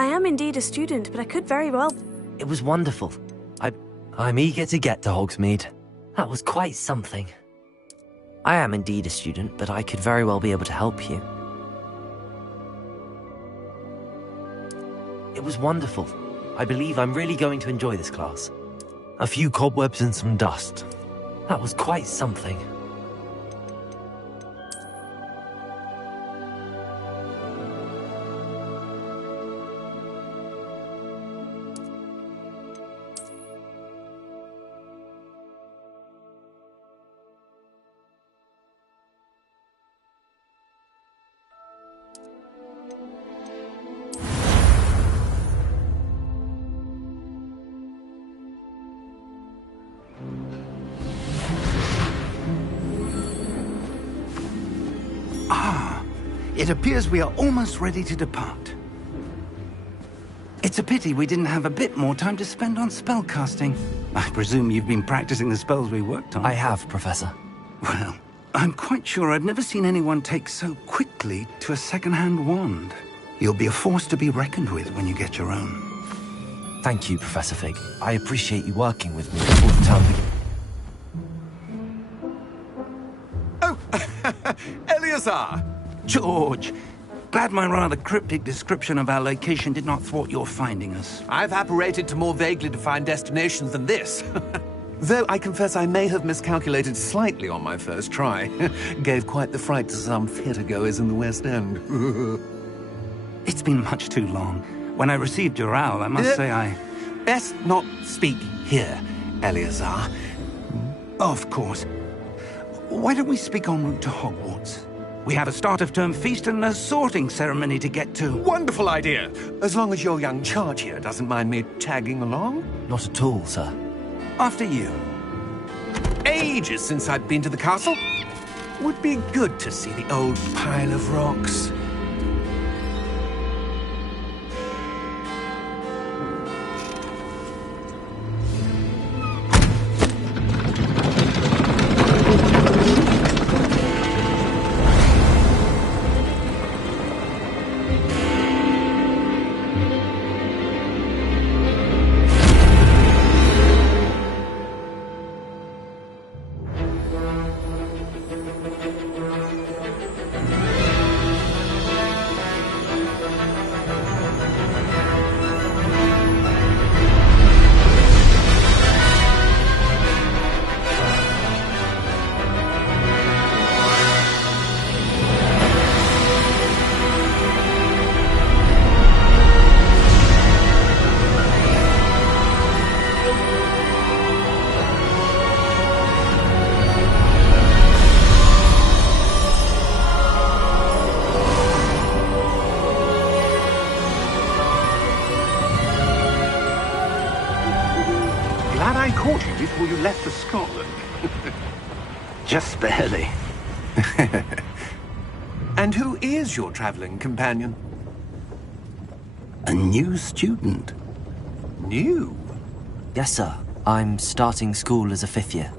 I am indeed a student, but I could very well... It was wonderful. I'm eager to get to Hogsmeade. That was quite something. I am indeed a student, but I could very well be able to help you. It was wonderful. I believe I'm really going to enjoy this class. A few cobwebs and some dust. That was quite something. It appears we are almost ready to depart. It's a pity we didn't have a bit more time to spend on spellcasting. I presume you've been practicing the spells we worked on. I have, Professor. Well, I'm quite sure I've never seen anyone take so quickly to a second-hand wand. You'll be a force to be reckoned with when you get your own. Thank you, Professor Fig. I appreciate you working with me before the term begins. Oh, Eleazar! George, glad my rather cryptic description of our location did not thwart your finding us. I've apparated to more vaguely defined destinations than this. Though I confess I may have miscalculated slightly on my first try. Gave quite the fright to some theatre-goers in the West End. It's been much too long. When I received your owl, I must say I... Best not speak here, Eleazar. Of course. Why don't we speak en route to Hogwarts? We have a start-of-term feast and a sorting ceremony to get to. Wonderful idea! As long as your young charge here doesn't mind me tagging along. Not at all, sir. After you. Ages since I've been to the castle. Would be good to see the old pile of rocks. I caught you before you left for Scotland. Just barely. And who is your traveling companion? A new student. New? Yes, sir. I'm starting school as a 5th year.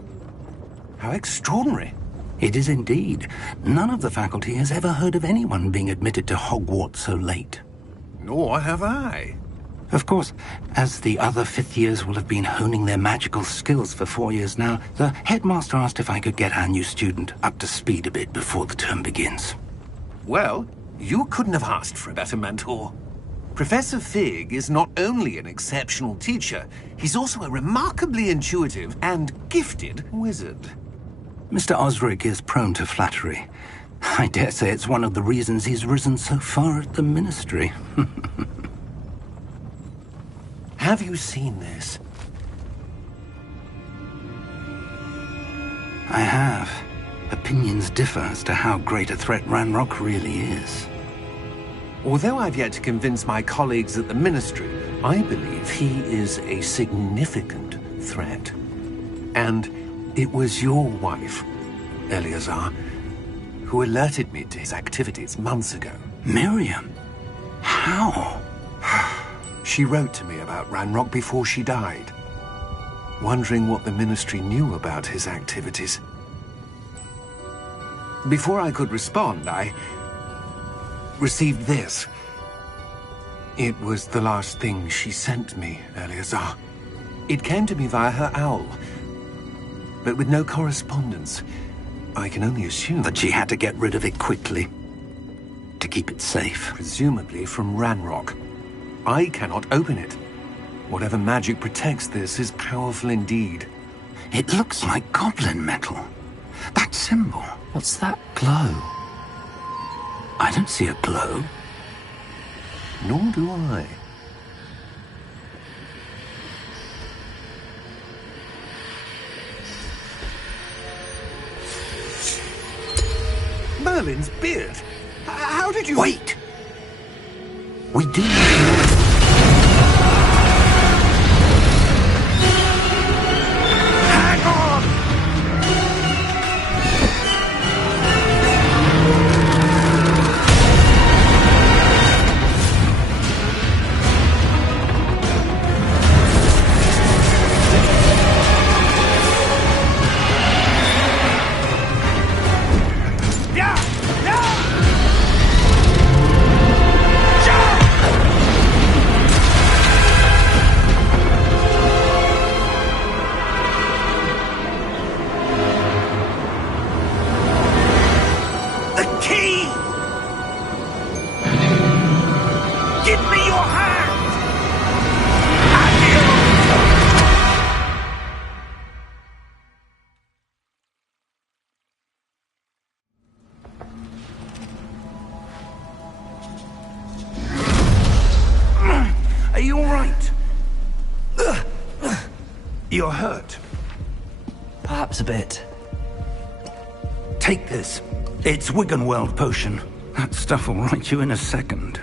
How extraordinary. It is indeed. None of the faculty has ever heard of anyone being admitted to Hogwarts so late. Nor have I. Of course, as the other 5th years will have been honing their magical skills for 4 years now, the headmaster asked if I could get our new student up to speed a bit before the term begins. Well, you couldn't have asked for a better mentor. Professor Fig is not only an exceptional teacher, he's also a remarkably intuitive and gifted wizard. Mr. Osric is prone to flattery. I dare say it's one of the reasons he's risen so far at the Ministry. Have you seen this? I have. Opinions differ as to how great a threat Ranrock really is. Although I've yet to convince my colleagues at the Ministry, I believe he is a significant threat. And it was your wife, Eleazar, who alerted me to his activities months ago. Miriam? How? She wrote to me about Ranrock before she died, wondering what the Ministry knew about his activities. Before I could respond, I received this. It was the last thing she sent me, Eleazar. It came to me via her owl, but with no correspondence. I can only assume That she had to get rid of it quickly to keep it safe. presumably from Ranrock. I cannot open it. Whatever magic protects this is powerful indeed. It looks like goblin metal. That symbol. What's that glow? I don't see a glow. Nor do I. Merlin's beard? How did you... Wait! We do... Hang on! Yeah! Yeah! The key! Give me your hand! Are you all right? You're hurt. Perhaps a bit. Take this. It's Wiggenweld potion. That stuff will right you in a second.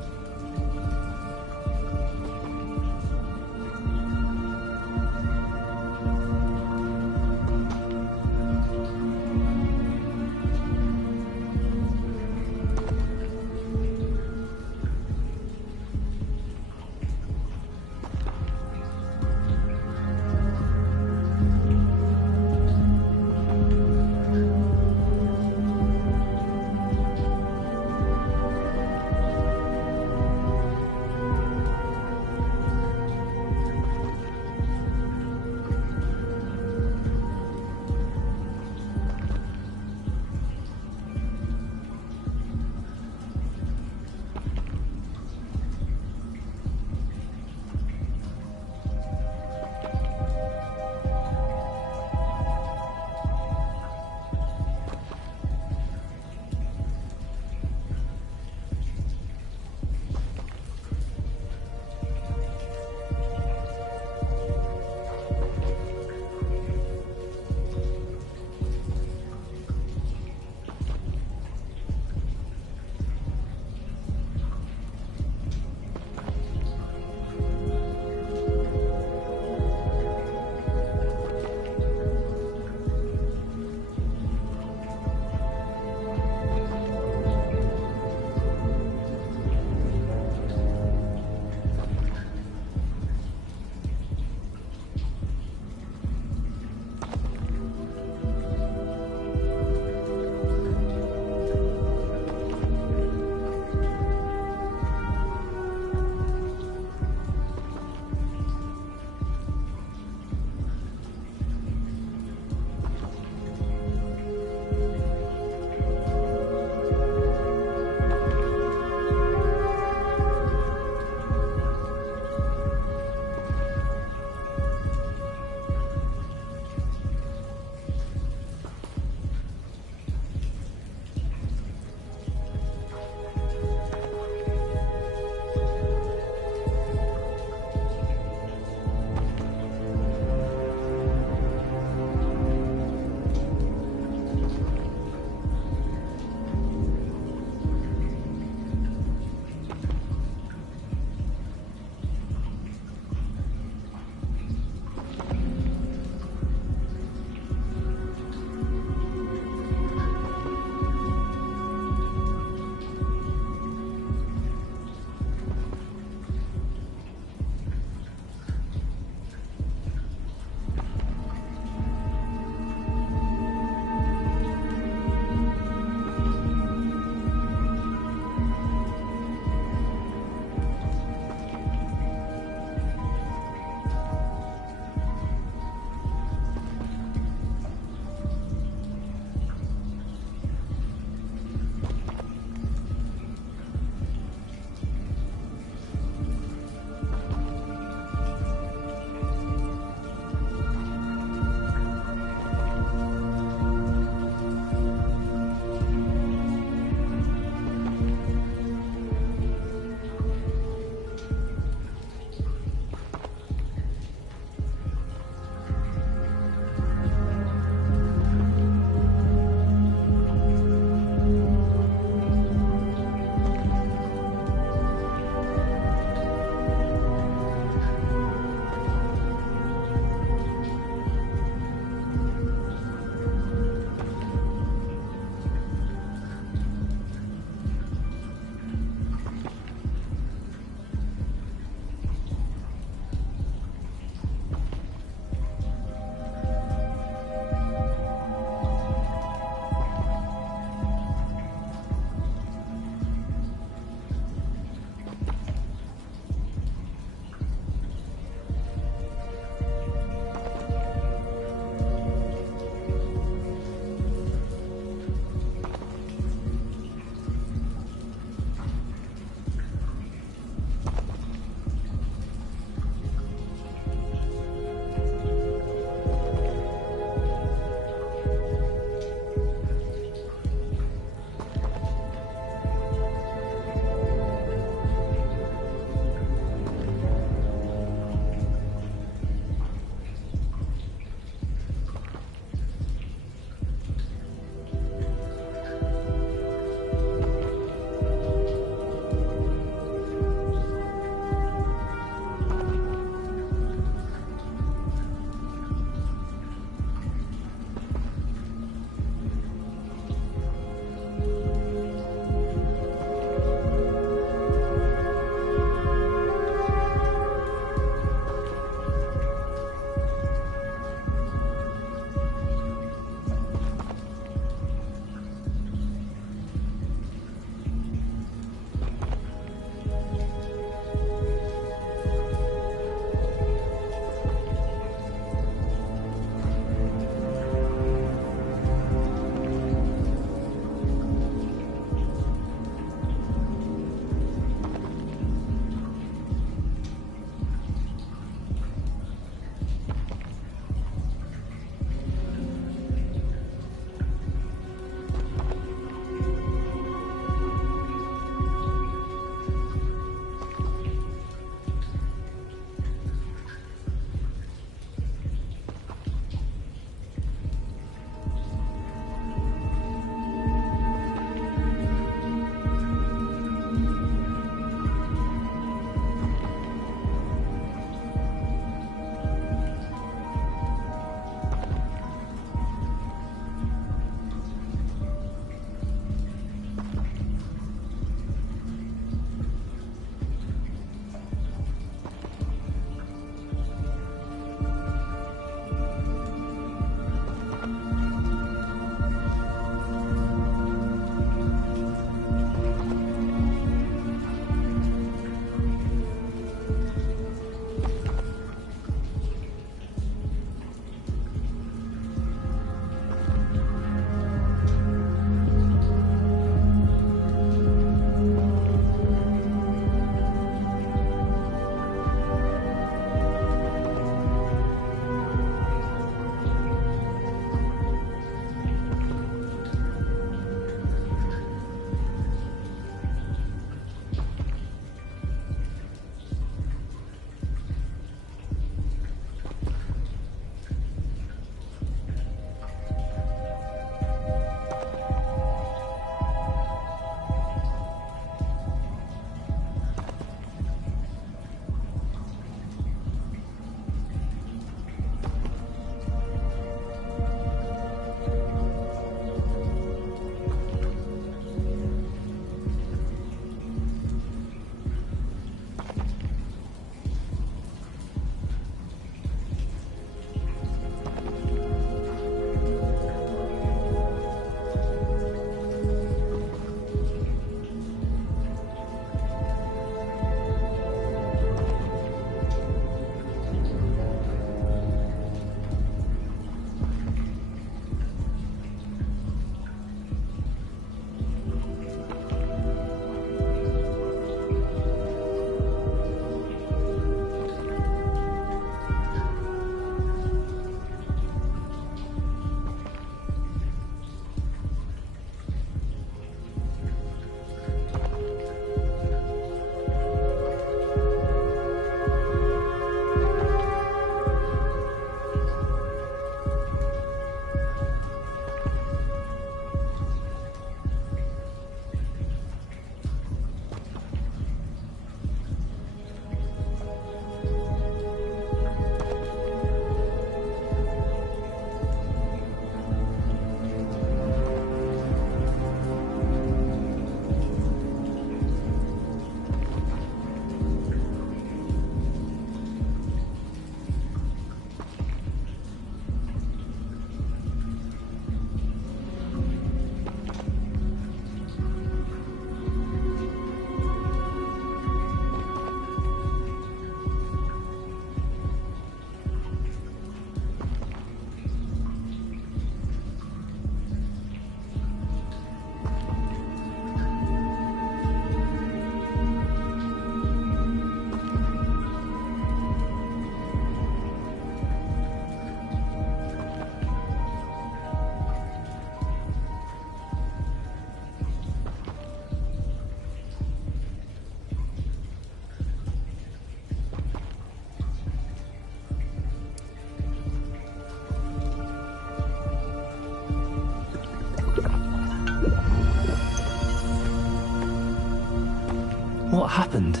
What happened?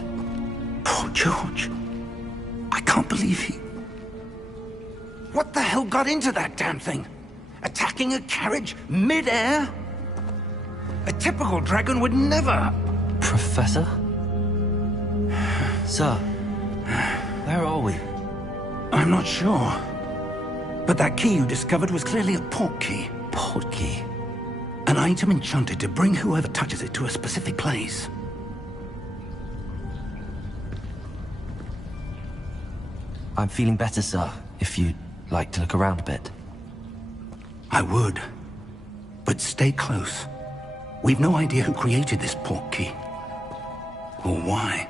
Poor George. I can't believe he... What the hell got into that damn thing? Attacking a carriage mid-air? A typical dragon would never... Professor? Sir, where are we? I'm not sure. But that key you discovered was clearly a port key. Port key? An item enchanted to bring whoever touches it to a specific place. I'm feeling better, sir, if you'd like to look around a bit. I would. But stay close. We've no idea who created this port key. Or why.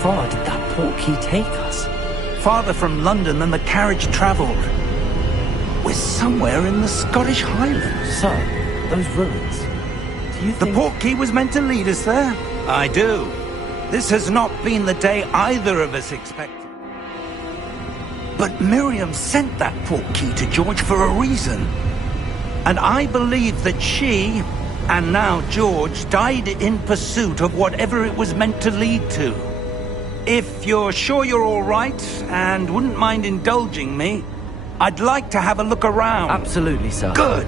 far did that portkey take us? Farther from London than the carriage travelled. We're somewhere in the Scottish Highlands. Sir, those ruins. Do you The think... portkey was meant to lead us there? I do. This has not been the day either of us expected. But Miriam sent that portkey to George for a reason. And I believe that she, and now George, died in pursuit of whatever it was meant to lead to. If you're sure you're all right, and wouldn't mind indulging me, I'd like to have a look around. Absolutely, sir. Good.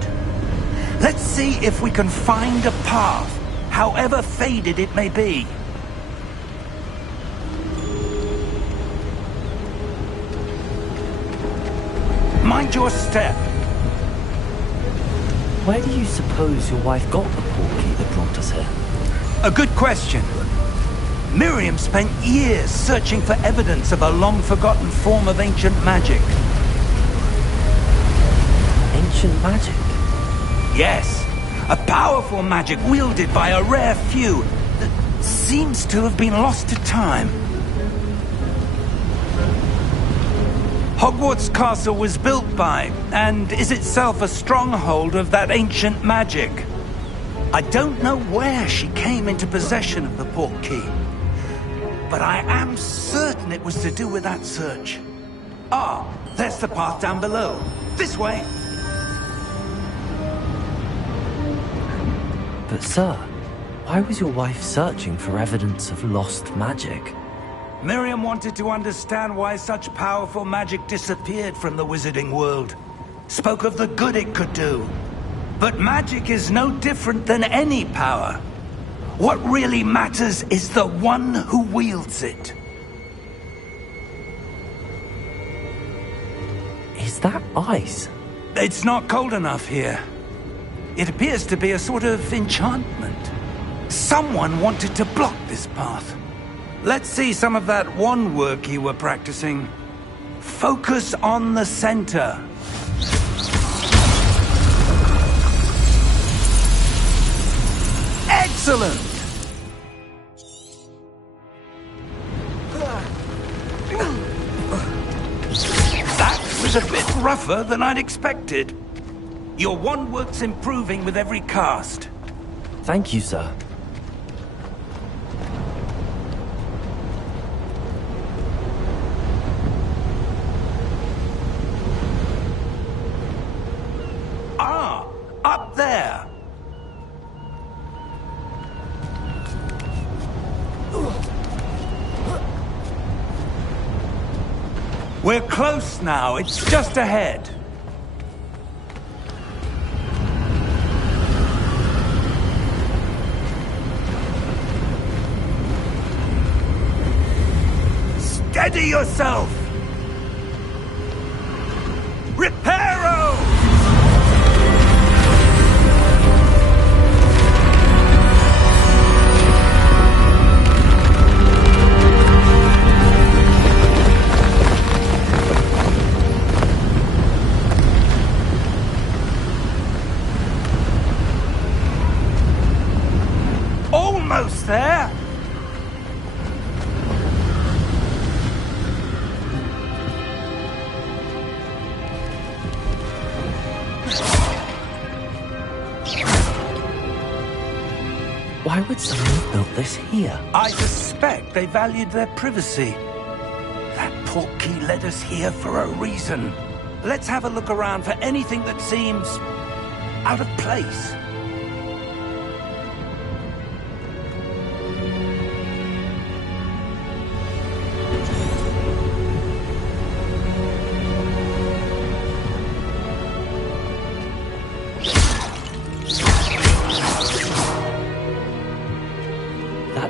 Let's see if we can find a path, however faded it may be. Mind your step. Where do you suppose your wife got the portkey that brought us here? A good question. Miriam spent years searching for evidence of a long-forgotten form of ancient magic. Ancient magic? Yes, a powerful magic wielded by a rare few that seems to have been lost to time. Hogwarts Castle was built by, and is itself a stronghold of that ancient magic. I don't know where she came into possession of the portkey, but I am certain it was to do with that search. Ah, there's the path down below. This way. But sir, why was your wife searching for evidence of lost magic? Miriam wanted to understand why such powerful magic disappeared from the wizarding world. Spoke of the good it could do. But magic is no different than any power. What really matters is the one who wields it. Is that ice? It's not cold enough here. It appears to be a sort of enchantment. Someone wanted to block this path. Let's see some of that wand work you were practicing. Focus on the center. Excellent! That was a bit rougher than I'd expected. Your wand work's improving with every cast. Thank you, sir. Ah, up there. We're close now. It's just ahead. Steady yourself! Reparo! Almost there! Why would someone have built this here? I suspect they valued their privacy. That portkey led us here for a reason. Let's have a look around for anything that seems out of place.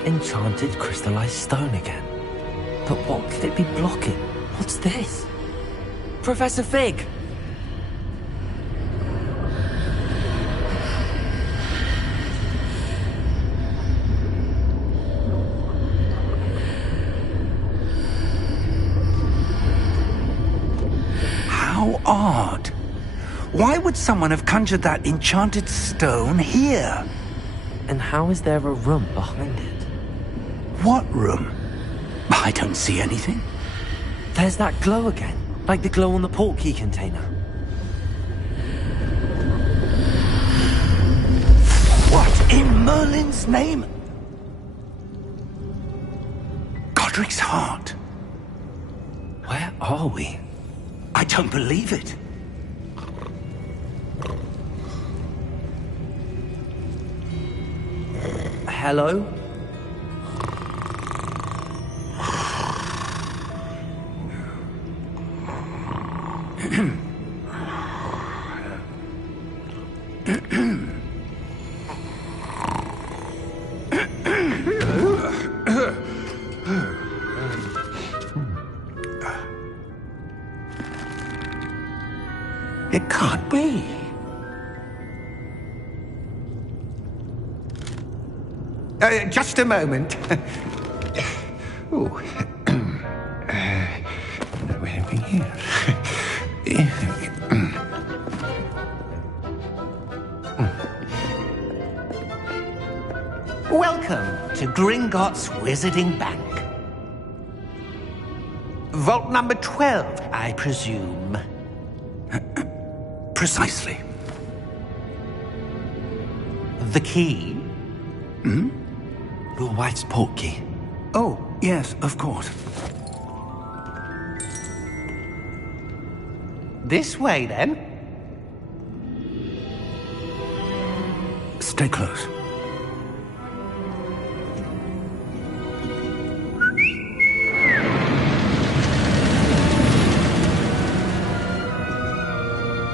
Enchanted crystallized stone again. But what could it be blocking? What's this? Professor Fig! How odd. Why would someone have conjured that enchanted stone here? And how is there a room behind it? What room? I don't see anything. There's that glow again, like the glow on the portkey container. What in Merlin's name? Godric's heart. Where are we? I don't believe it. Hello? It can't be. Just a moment. Oh. Anything here? Welcome to Gringotts Wizarding Bank. Vault number 12, I presume. Precisely. The key? Your wife's portkey. Oh, yes, of course. This way, then. Stay close.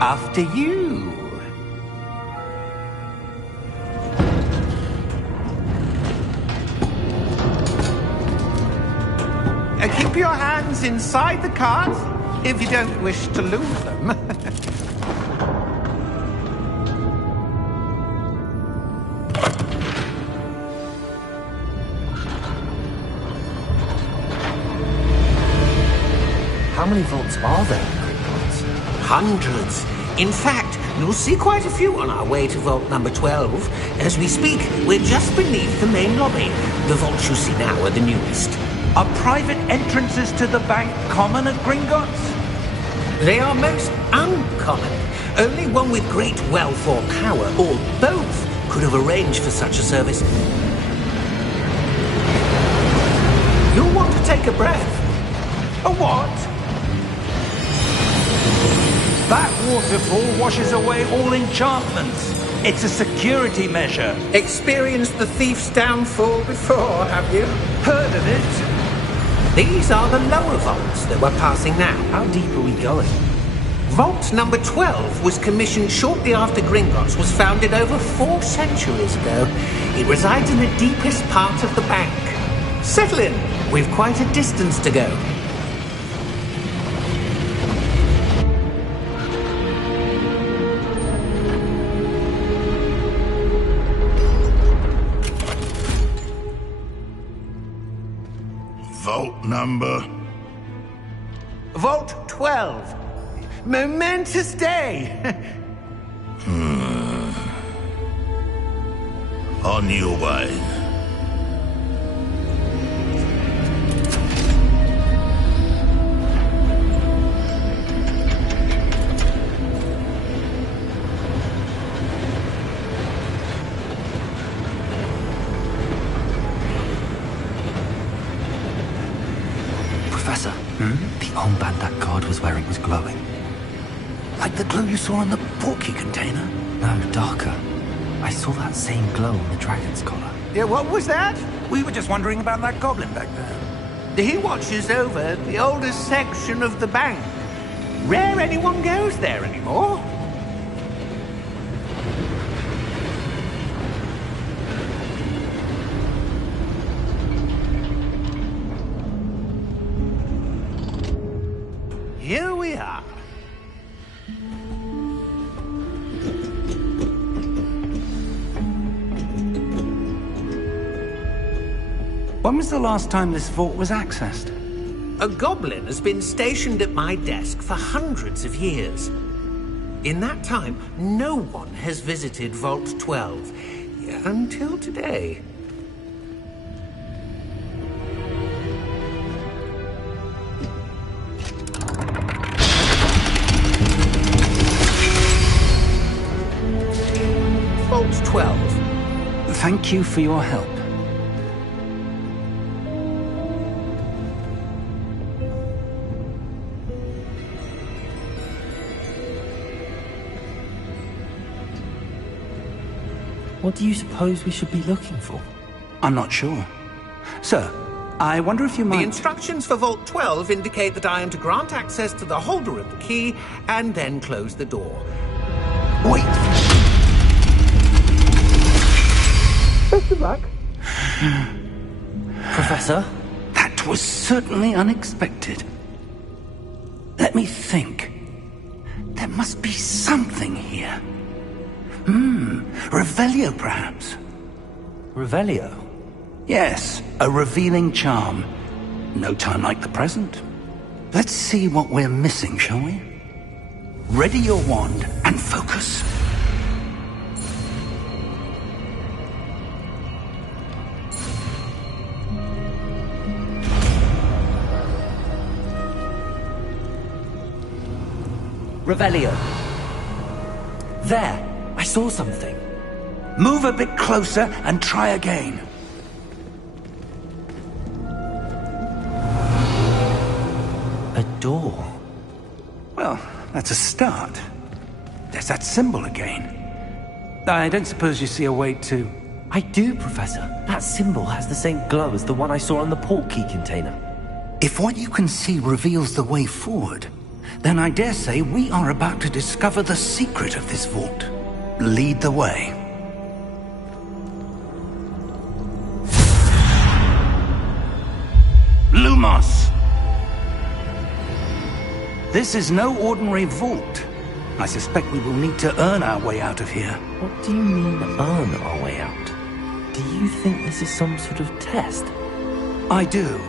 After you. Keep your hands inside the cart if you don't wish to lose them. How many vaults are there in Gringotts? Hundreds. In fact, you'll see quite a few on our way to vault number 12. As we speak, we're just beneath the main lobby. The vaults you see now are the newest. Are private entrances to the bank common at Gringotts? They are most uncommon. Only one with great wealth or power, or both, could have arranged for such a service. You'll want to take a breath. A what? That waterfall washes away all enchantments. It's a security measure. Experienced the thief's downfall before, have you? Heard of it? These are the lower vaults that we're passing now. How deep are we going? Vault number 12 was commissioned shortly after Gringotts was founded over 4 centuries ago. It resides in the deepest part of the bank. Settle in. We've quite a distance to go. Vault number? Vault 12. Momentous day. On your way. Professor, the armband that guard was wearing was glowing. Like the glow you saw in the portkey container? No, darker. I saw that same glow on the dragon's collar. Yeah, what was that? We were just wondering about that goblin back there. He watches over the oldest section of the bank. Rare anyone goes there anymore. Here we are. When was the last time this vault was accessed? A goblin has been stationed at my desk for hundreds of years. In that time, no one has visited Vault 12 until today. Thank you for your help. What do you suppose we should be looking for? I'm not sure. Sir, I wonder if you might... The instructions for Vault 12 indicate that I am to grant access to the holder of the key and then close the door. Wait! Best of luck. Professor? That was certainly unexpected. Let me think. There must be something here. Revelio, perhaps? Revelio? Yes, a revealing charm. No time like the present. Let's see what we're missing, shall we? Ready your wand and focus. Revelio. There! I saw something. Move a bit closer and try again. A door. Well, that's a start. There's that symbol again. I don't suppose you see a way to... I do, Professor. That symbol has the same glow as the one I saw on the port key container. If what you can see reveals the way forward, then I dare say we are about to discover the secret of this vault. Lead the way. Lumos! This is no ordinary vault. I suspect we will need to earn our way out of here. What do you mean, earn our way out? Do you think this is some sort of test? I do.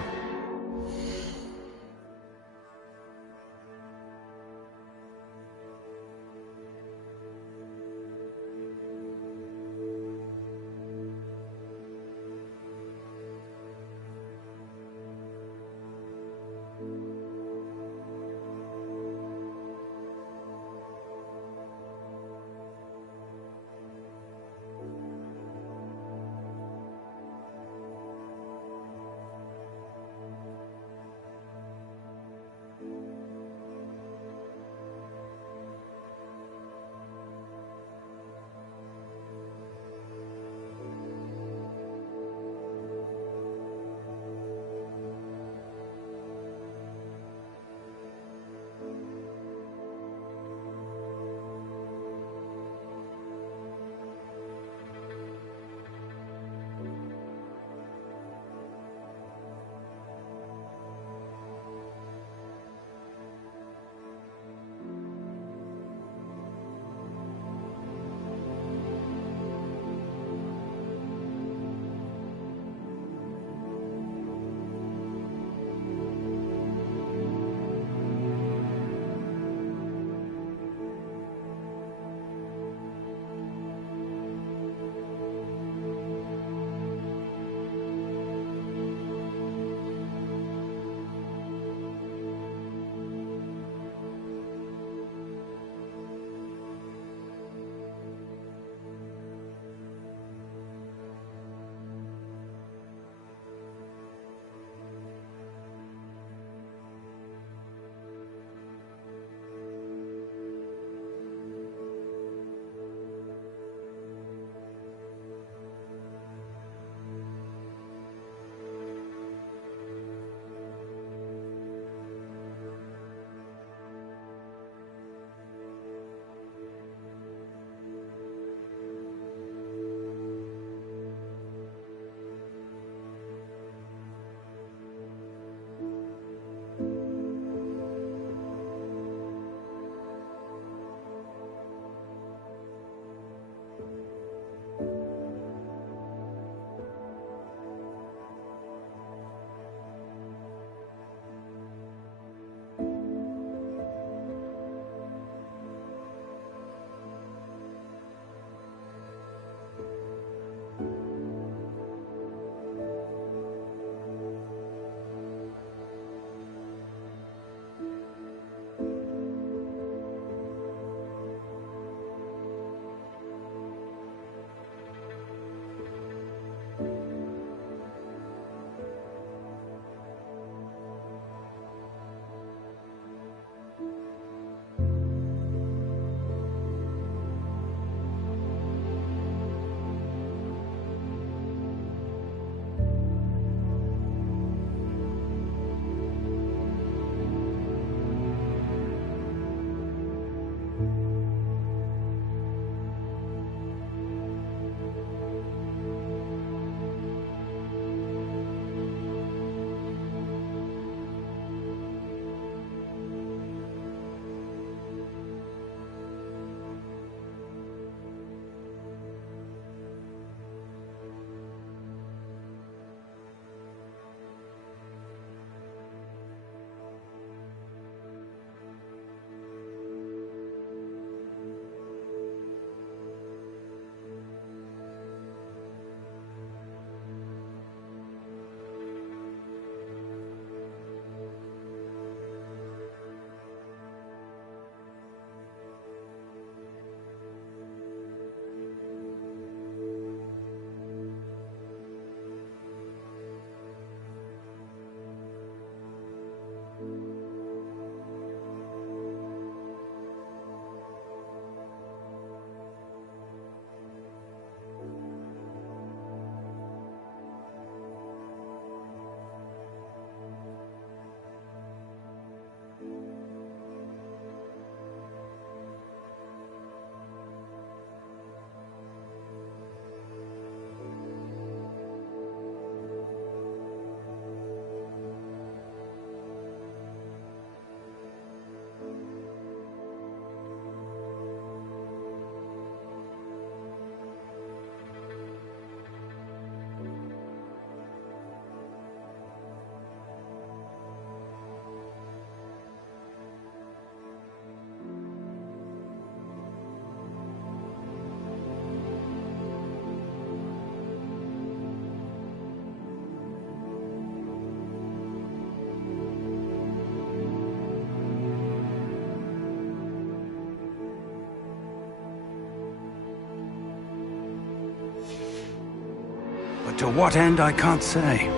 To what end, I can't say.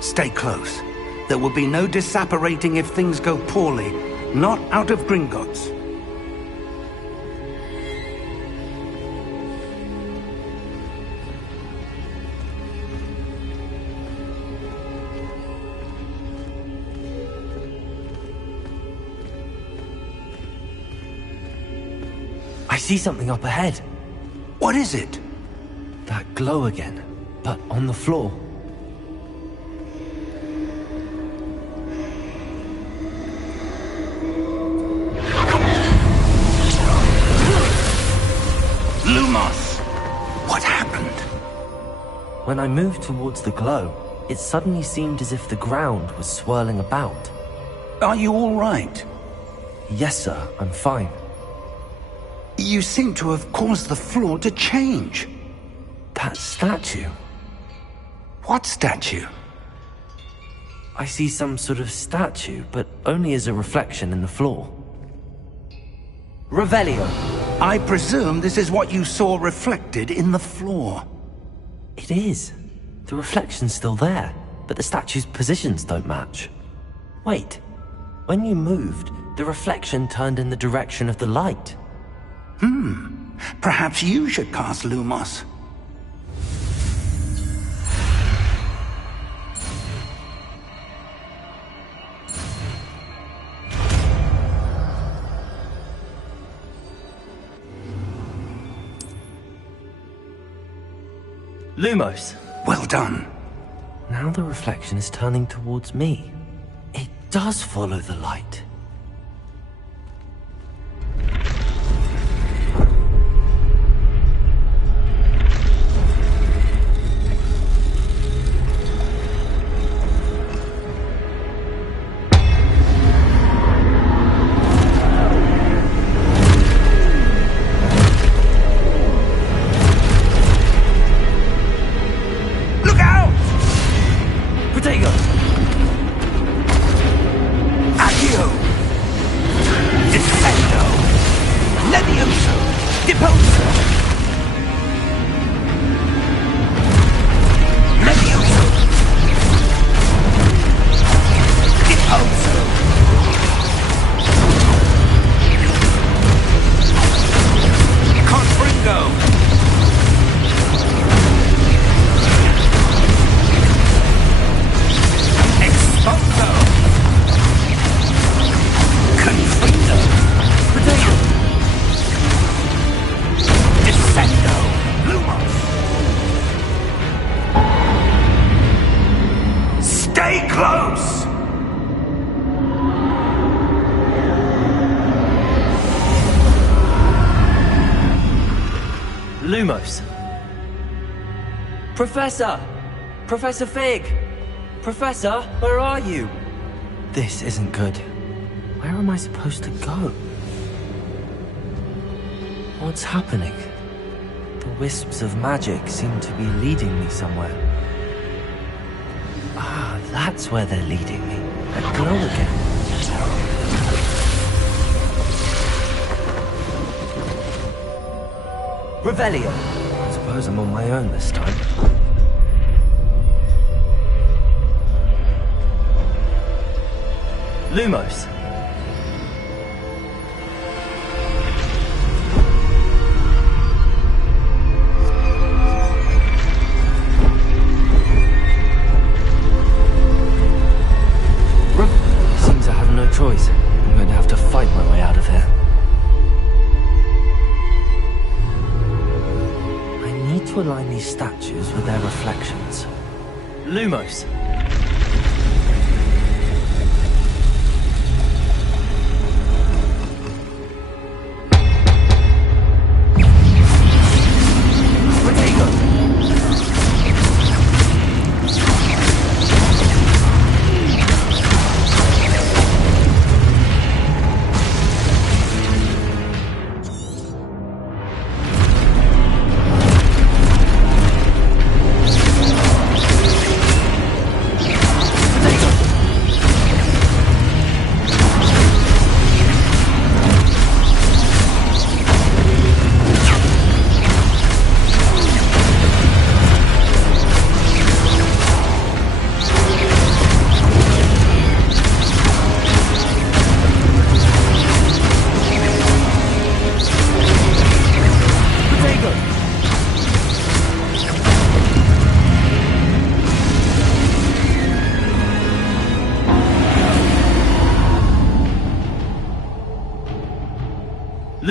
Stay close. There will be no disapparating if things go poorly. Not out of Gringotts. I see something up ahead. What is it? That glow again, but on the floor. Lumos! What happened? When I moved towards the glow, it suddenly seemed as if the ground was swirling about. Are you all right? Yes, sir, I'm fine. You seem to have caused the floor to change. That statue. What statue? I see some sort of statue, but only as a reflection in the floor. Revelio. I presume this is what you saw reflected in the floor. It is. The reflection's still there, but the statue's positions don't match. Wait. When you moved, the reflection turned in the direction of the light. Perhaps you should cast Lumos. Lumos. Well done. Now the reflection is turning towards me. It does follow the light. Lumos. Professor! Professor Fig! Professor, where are you? This isn't good. Where am I supposed to go? What's happening? The wisps of magic seem to be leading me somewhere. Ah, that's where they're leading me. That glow again. Revelio. I suppose I'm on my own this time. Lumos. Seems I have no choice. I'm going to have to fight my way out of here. To align these statues with their reflections. Lumos.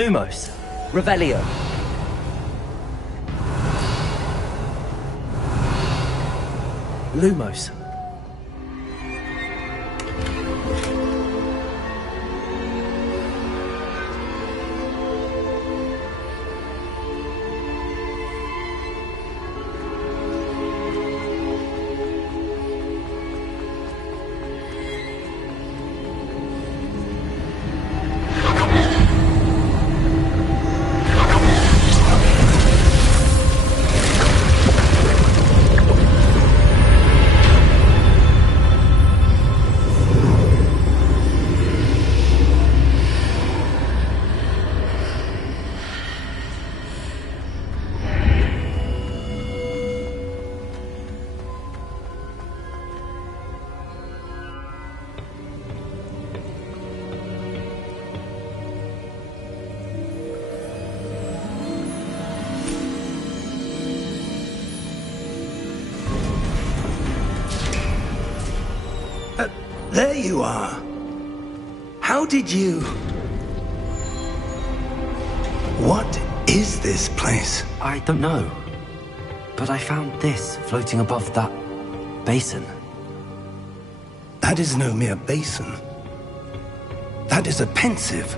Lumos. Revelio. Lumos. There you are. How did you... What is this place? I don't know. But I found this floating above that basin. That is no mere basin. That is a pensive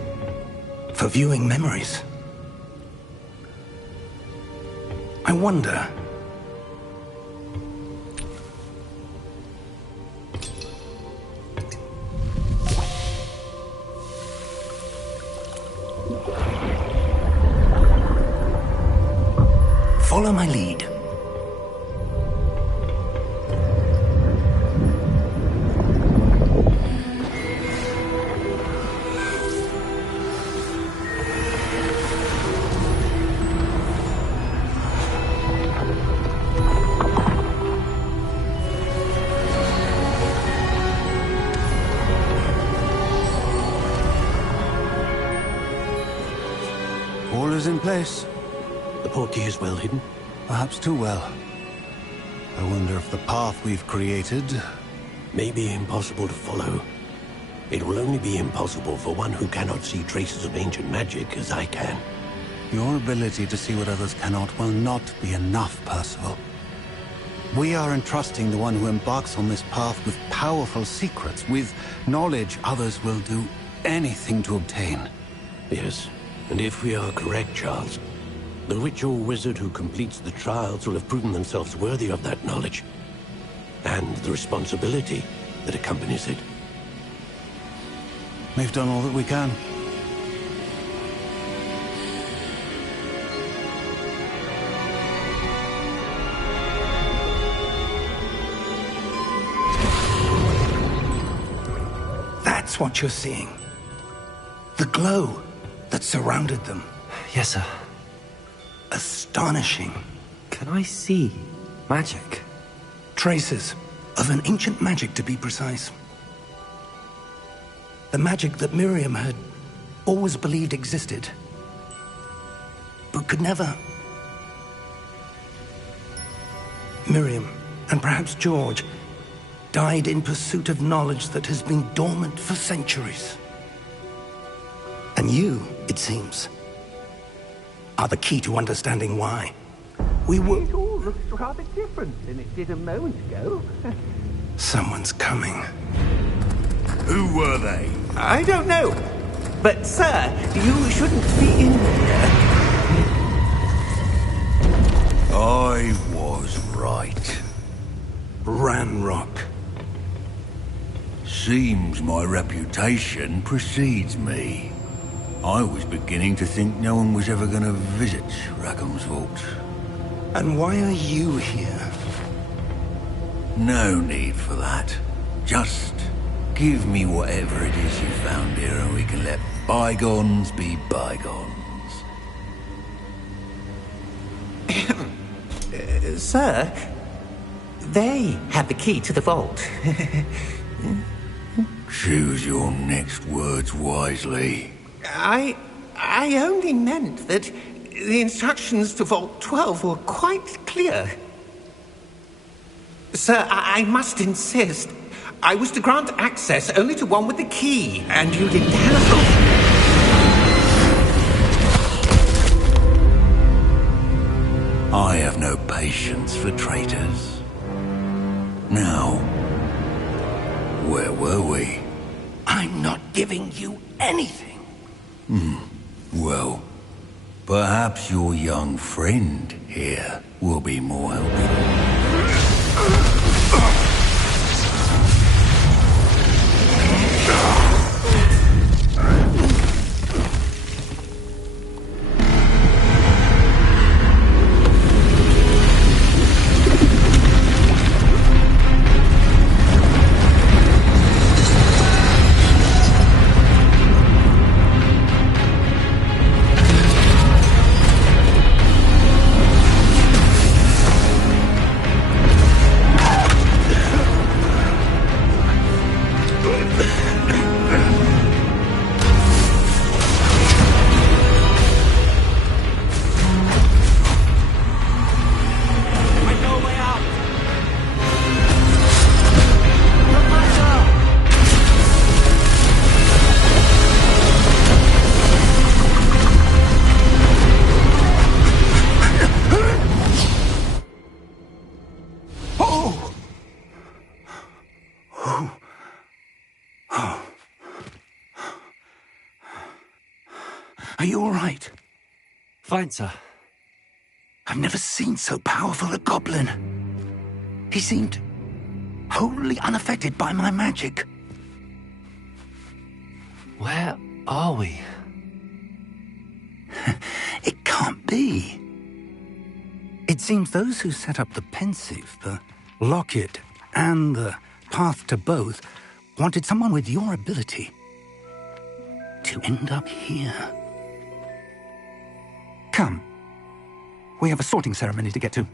for viewing memories. I wonder... Follow my lead. All is in place. The portkey is well hidden. Perhaps too well. I wonder if the path we've created... May be impossible to follow. It will only be impossible for one who cannot see traces of ancient magic as I can. Your ability to see what others cannot will not be enough, Percival. We are entrusting the one who embarks on this path with powerful secrets, with knowledge others will do anything to obtain. Yes, and if we are correct, Charles, the witch or wizard who completes the trials will have proven themselves worthy of that knowledge, and the responsibility that accompanies it. We've done all that we can. That's what you're seeing. The glow that surrounded them. Yes, sir. Astonishing. Can I see magic? Traces of an ancient magic, to be precise. The magic that Miriam had always believed existed, but could never. Miriam, and perhaps George, died in pursuit of knowledge that has been dormant for centuries. And you, it seems, are the key to understanding why. We were... It all looks rather different than it did a moment ago. Someone's coming. Who were they? I don't know. But, sir, you shouldn't be in here. I was right. Ranrock. Seems my reputation precedes me. I was beginning to think no one was ever going to visit Rackham's vault. And why are you here? No need for that. Just give me whatever it is you found here and we can let bygones be bygones. Sir, they had the key to the vault. Choose your next words wisely. I only meant that the instructions to Vault 12 were quite clear. Sir, I must insist. I was to grant access only to one with the key, and you didn't have them. I have no patience for traitors. Now, where were we? I'm not giving you anything. Well, perhaps your young friend here will be more helpful. Are you all right? Fine, sir. I've never seen so powerful a goblin. He seemed wholly unaffected by my magic. Where are we? It can't be. It seems those who set up the pensive, the locket, and the path to both wanted someone with your ability to end up here. Come. We have a sorting ceremony to get to.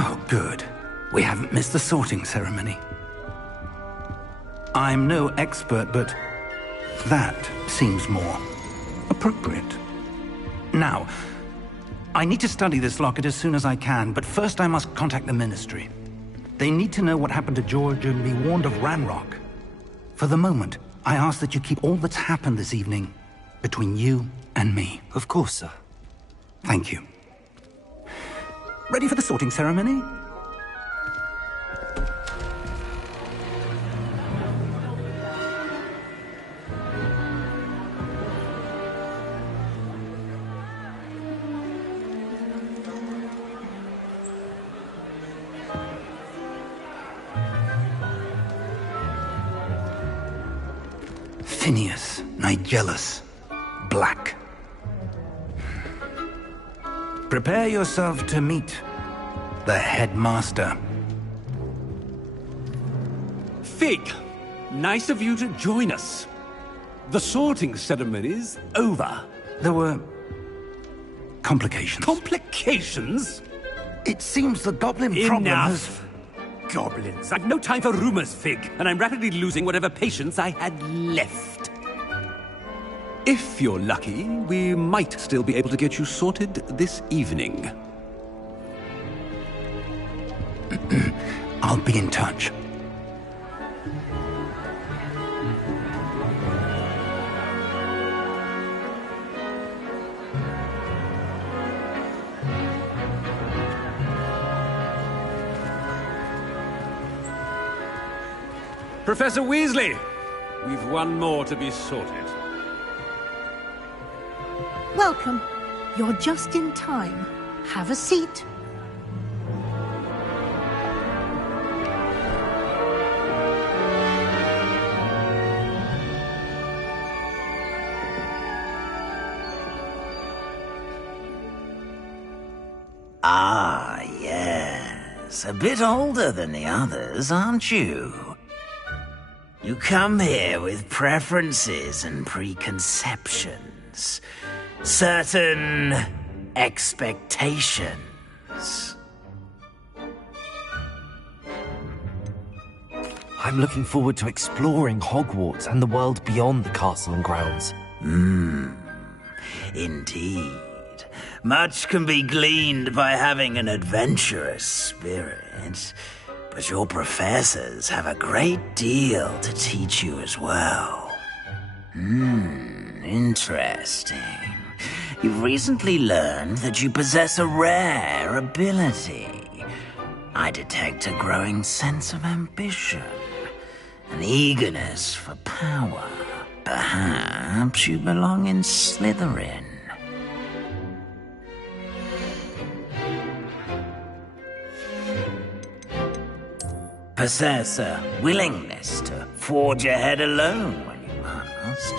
Oh, good. We haven't missed the sorting ceremony. I'm no expert, but that seems more appropriate. Now, I need to study this locket as soon as I can, but first I must contact the Ministry. They need to know what happened to George and be warned of Ranrock. For the moment, I ask that you keep all that's happened this evening between you and me. Of course, sir. Thank you. Ready for the sorting ceremony? Phineas, Nigellus, Black. Prepare yourself to meet the headmaster. Fig, nice of you to join us. The sorting ceremony's over. There were complications. Complications? It seems the goblin problem has... Enough! Goblins. I've no time for rumors, Fig, and I'm rapidly losing whatever patience I had left. If you're lucky, we might still be able to get you sorted this evening. I'll be in touch. Professor Weasley! We've one more to be sorted. Welcome. You're just in time. Have a seat. Ah, yes. A bit older than the others, aren't you? You come here with preferences and preconceptions. Certain expectations. I'm looking forward to exploring Hogwarts and the world beyond the castle and grounds. Indeed. Much can be gleaned by having an adventurous spirit, but your professors have a great deal to teach you as well. Interesting. You've recently learned that you possess a rare ability. I detect a growing sense of ambition, an eagerness for power. Perhaps you belong in Slytherin. Possess a willingness to forge ahead alone when you must.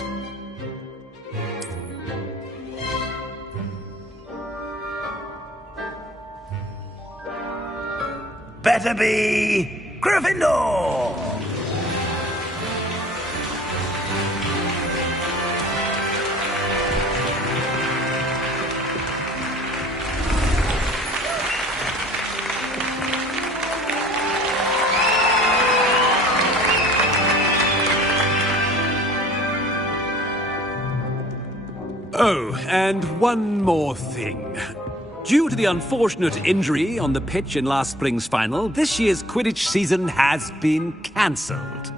Better be Gryffindor! Oh, and one more thing. Due to the unfortunate injury on the pitch in last spring's final, this year's Quidditch season has been cancelled.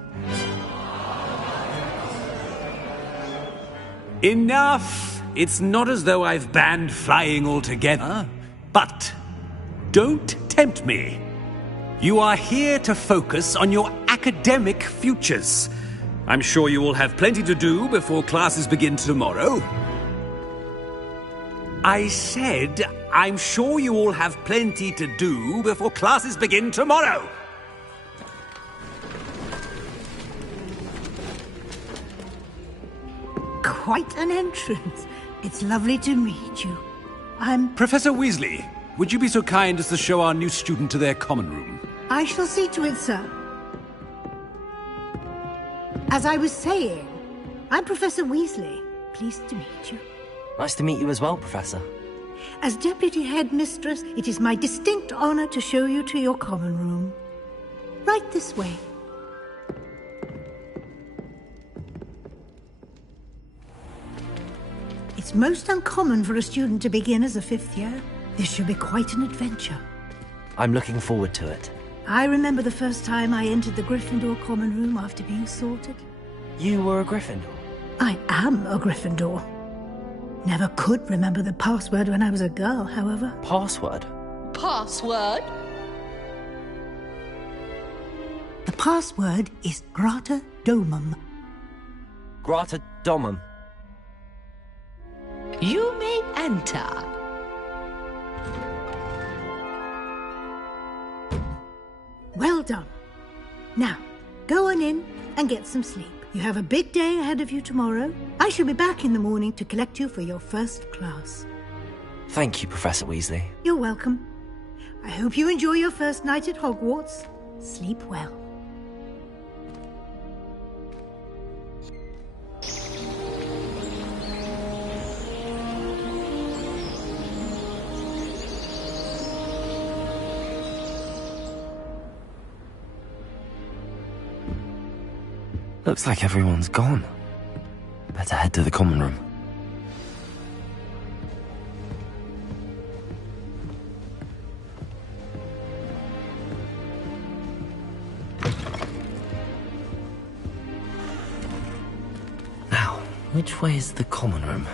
Enough! It's not as though I've banned flying altogether. But don't tempt me. You are here to focus on your academic futures. I'm sure you will have plenty to do before classes begin tomorrow. I said, I'm sure you all have plenty to do before classes begin tomorrow. Quite an entrance. It's lovely to meet you. Professor Weasley, would you be so kind as to show our new student to their common room? I shall see to it, sir. As I was saying, I'm Professor Weasley. Pleased to meet you. Nice to meet you as well, Professor. As Deputy Headmistress, it is my distinct honor to show you to your common room. Right this way. It's most uncommon for a student to begin as a fifth year. This should be quite an adventure. I'm looking forward to it. I remember the first time I entered the Gryffindor common room after being sorted. You were a Gryffindor? I am a Gryffindor. Never could remember the password when I was a girl, however. Password? Password? The password is Grata Domum. Grata Domum. You may enter. Well done. Now, go on in and get some sleep. You have a big day ahead of you tomorrow. I shall be back in the morning to collect you for your first class. Thank you, Professor Weasley. You're welcome. I hope you enjoy your first night at Hogwarts. Sleep well. Looks like everyone's gone. Better head to the common room. Now, which way is the common room?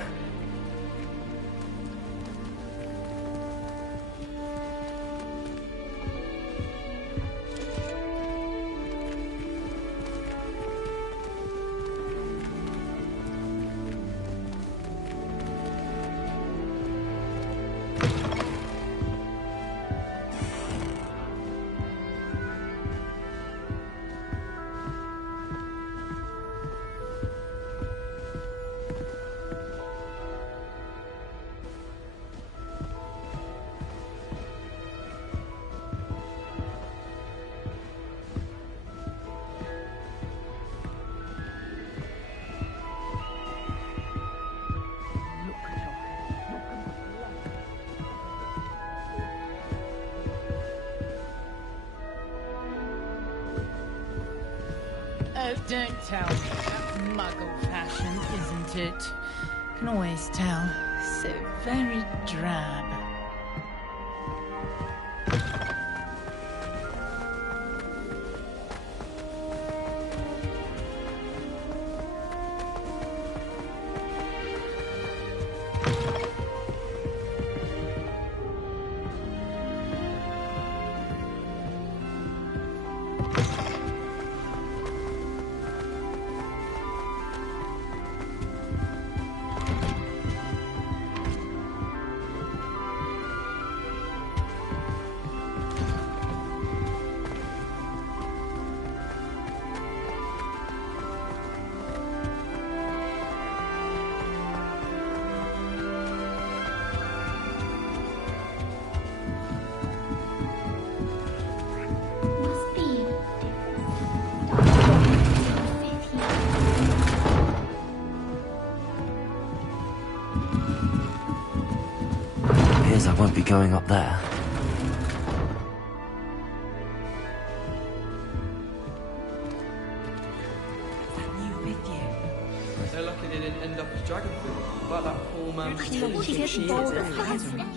Oh, don't tell me. That's muggle fashion, isn't it? Can always tell. So very drab. Appears I won't be going up there. They're lucky they didn't end up as dragon food, like that poor man. She's getting bored of hiding.